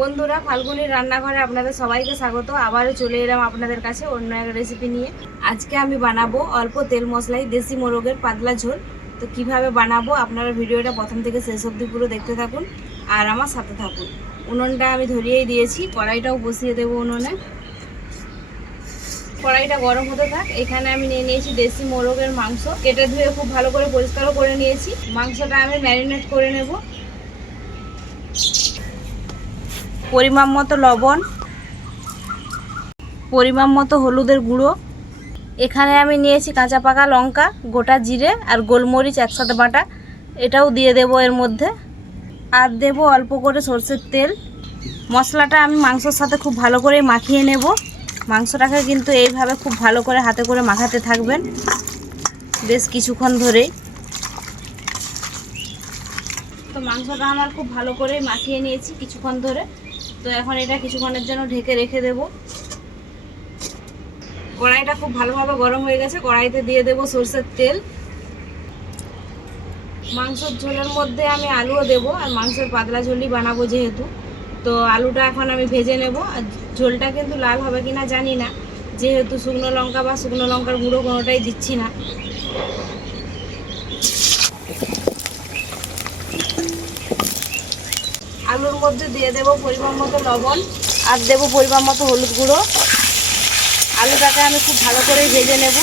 বন্ধুরা, ফাল্গুনির রান্নাঘরে আপনাদের সবাইকে স্বাগত। আবারও চলে এলাম আপনাদের কাছে অন্য এক রেসিপি নিয়ে। আজকে আমি বানাবো অল্প তেল মশলাই, দেশি মোরগের পাতলা ঝোল। তো কীভাবে বানাবো আপনারা ভিডিওটা প্রথম থেকে শেষ অবধি পুরো দেখতে থাকুন আর আমার সাথে থাকুন। উনুনটা আমি ধরিয়েই দিয়েছি, কড়াইটাও বসিয়ে দেবো উনুনে। কড়াইটা গরম হতে থাক, এখানে আমি নিয়ে নিয়েছি দেশি মোরগের মাংস। কেটে ধুয়ে খুব ভালো করে পরিষ্কারও করে নিয়েছি। মাংসটা আমি ম্যারিনেট করে নেব। পরিমাণ মতো লবণ পরিমাণ মতো হলুদের গুঁড়ো। এখানে আমি নিয়েছি কাঁচা পাকা লঙ্কা, গোটা জিরে আর গোলমরিচ একসাথে বাটা। এটাও দিয়ে দেবো এর মধ্যে। আর দেব অল্প করে সর্ষের তেল। মশলাটা আমি মাংসর সাথে খুব ভালো করে মাখিয়ে নেব। মাংসটাকে কিন্তু এইভাবে খুব ভালো করে হাতে করে মাখাতে থাকবেন বেশ কিছুক্ষণ ধরেই। তো মাংসটা আমার খুব ভালো করে মাখিয়ে নিয়েছি কিছুক্ষণ ধরে। তো এখন এটা কিছুক্ষণের জন্য ঢেকে রেখে দেব। কড়াইটা খুব ভালোভাবে গরম হয়ে গেছে, কড়াইতে দিয়ে দেব সর্ষের তেল। মাংসের ঝোলের মধ্যে আমি আলুও দেব, আর মাংসের পাতলা ঝোলই বানাবো যেহেতু। তো আলুটা এখন আমি ভেজে নেব, আর ঝোলটা কিন্তু লাল হবে কিনা জানি না। যেহেতু শুকনো লঙ্কা বা শুকনো লঙ্কার গুঁড়ো কোনোটাই দিচ্ছি না। আলুর মধ্যে দিয়ে দেব পরিমাণ মতো লবণ আর দেব পরিমাণ মতো হলুদ গুঁড়ো। আলুটাকে আমি খুব ভালো করে ভেজে নেব।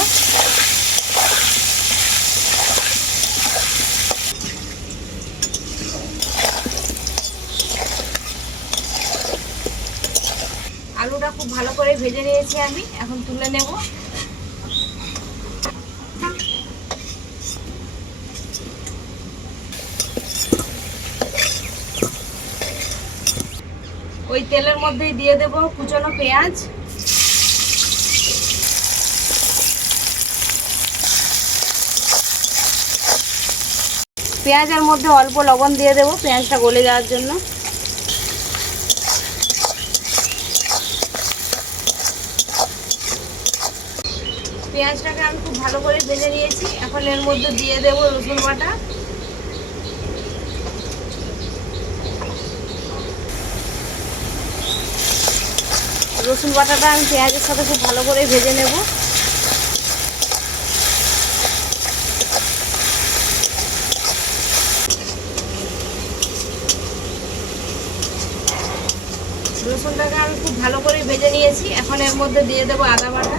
আলুটা খুব ভালো করে ভেজে নিয়েছি আমি। এখন তুলে নেব। ওই তেলের মধ্যেই দিয়ে দেব কুচনো পেঁয়াজ। পেঁয়াজের মধ্যে অল্প লবণ দিয়ে দেব পেঁয়াজটা গলে যাওয়ার জন্য। পেঁয়াজটাকে আমি খুব ভালো করে ভেজে নিয়েছি। এখন এর মধ্যে দিয়ে দেব রসুন বাটা। রসুন বাটাটা আমি পেঁয়াজের সাথে খুব ভালো করে ভেজে নেব। রসুনটাকে আমি খুব ভালো করে ভেজে নিয়েছি। এখন এর মধ্যে দিয়ে দেবো আদা বাটা।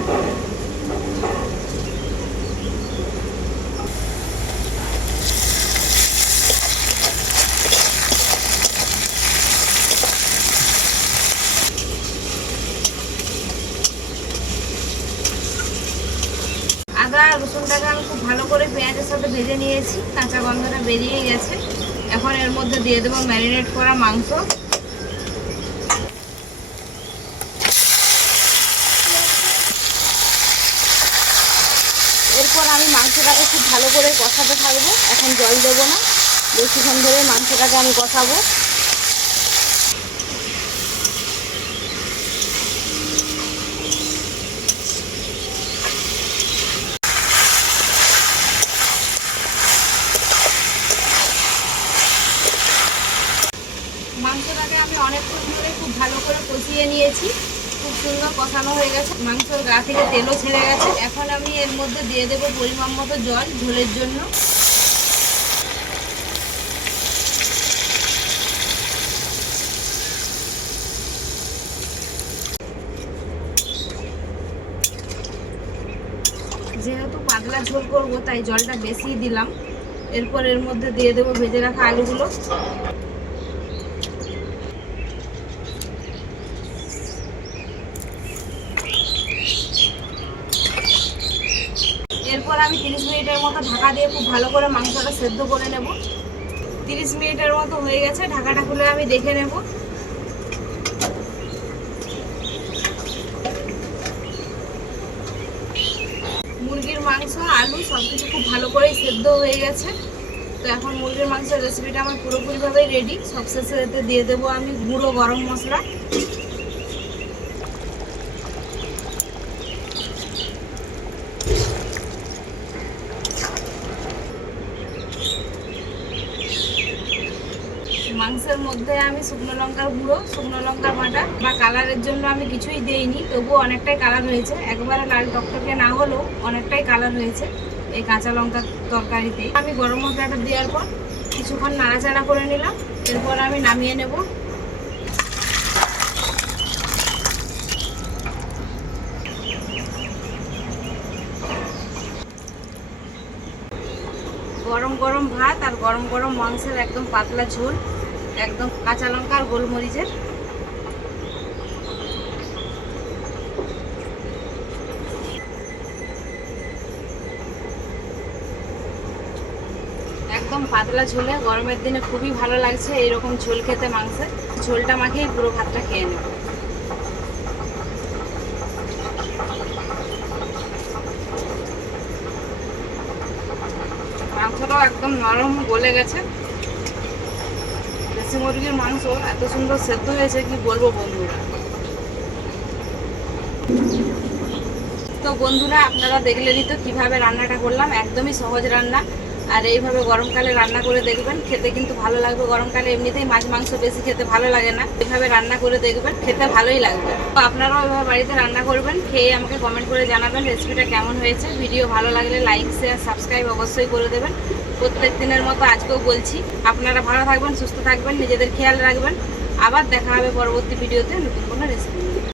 আদা রসুনটাকে আমি খুব ভালো করে পেঁয়াজের সাথে ভেজে নিয়েছি, কাঁচা গন্ধটা বেরিয়ে গেছে। এখন এর মধ্যে দিয়ে দেবো ম্যারিনেট করা মাংস। এরপর আমি মাংসটাকে খুব ভালো করে কষাতে থাকব, এখন জল দেবো না। বেশিক্ষণ ধরে মাংসটাকে আমি কষাবো মাংসটাকে আমি অনেকক্ষণ ধরে খুব ভালো করে কষিয়ে নিয়েছি। খুব সুন্দর কষানো হয়ে গেছে। মাংসর গা থেকে তেলও ছেড়ে গেছে। এখন আমি এর মধ্যে দিয়ে দেবো পরিমাণ মতো জল ঝোলের জন্য। যেহেতু পাতলা ঝোল করব, তাই জলটা বেশি দিলাম। এরপর এর মধ্যে দিয়ে দেবো ভেজে রাখা আলুগুলো। এরপর আমি তিরিশ মিনিটের মতো ঢাকা দিয়ে খুব ভালো করে মাংসটা সেদ্ধ করে নেব। তিরিশ মিনিটের মতো হয়ে গেছে, ঢাকাটা খুলে আমি দেখে নেব। মুরগির মাংস, আলু সব কিছু খুব ভালো করেই সেদ্ধ হয়ে গেছে। তো এখন মুরগির মাংসের রেসিপিটা আমার পুরোপুরিভাবেই রেডি সবশেষে দিয়ে দেবো আমি গুঁড়ো গরম মশলা। মাংসের মধ্যে আমি শুকনো লঙ্কার গুঁড়ো, শুকনো লঙ্কার বাটা বা কালারের জন্য আমি কিছুই দেইনি, তবুও অনেকটাই কালার হয়েছে। একবারে লাল টকটকে না হলেও অনেকটাই কালার হয়েছে এই কাঁচা লঙ্কার তরকারিতে। আমি গরম মশলাটা দেওয়ার পর কিছুক্ষণ নাড়াচাড়া করে নিলাম, এরপর আমি নামিয়ে নেব। গরম গরম ভাত আর গরম গরম মাংসের একদম পাতলা ঝোল। একদম কাঁচা লঙ্কা আর গোলমরিচের। একদম পাতলা ঝোলে, গরমের দিনে খুবই ভালো লাগছে এইরকম ঝোল খেতে মাংসের ঝোলটা মাখিয়ে পুরো ভাতটা খেয়ে নেব। মাংসটাও একদম নরম গলে গেছে। দেশি মুরগির মাংস এত সুন্দর সেদ্ধ হয়েছে, কি বলব বন্ধুরা? তো বন্ধুরা, আপনারা দেখলেনই তো কীভাবে রান্নাটা করলাম, একদমই সহজ রান্না। আর এইভাবে গরমকালে রান্না করে দেখবেন, খেতে কিন্তু ভালো লাগবে। গরমকালে এমনিতেই মাছ মাংস বেশি খেতে ভালো লাগে না। এইভাবে রান্না করে দেখবেন, খেতে ভালোই লাগবে। তো আপনারাও এভাবে বাড়িতে রান্না করবেন, খেয়ে আমাকে কমেন্ট করে জানাবেন রেসিপিটা কেমন হয়েছে। ভিডিও ভালো লাগলে লাইক শেয়ার সাবস্ক্রাইব অবশ্যই করে দেবেন। প্রত্যেক দিনের মতো আজকেও বলছি, আপনারা ভালো থাকবেন, সুস্থ থাকবেন, নিজেদের খেয়াল রাখবেন। আবার দেখা হবে পরবর্তী ভিডিওতে নতুন কোনো রেসিপি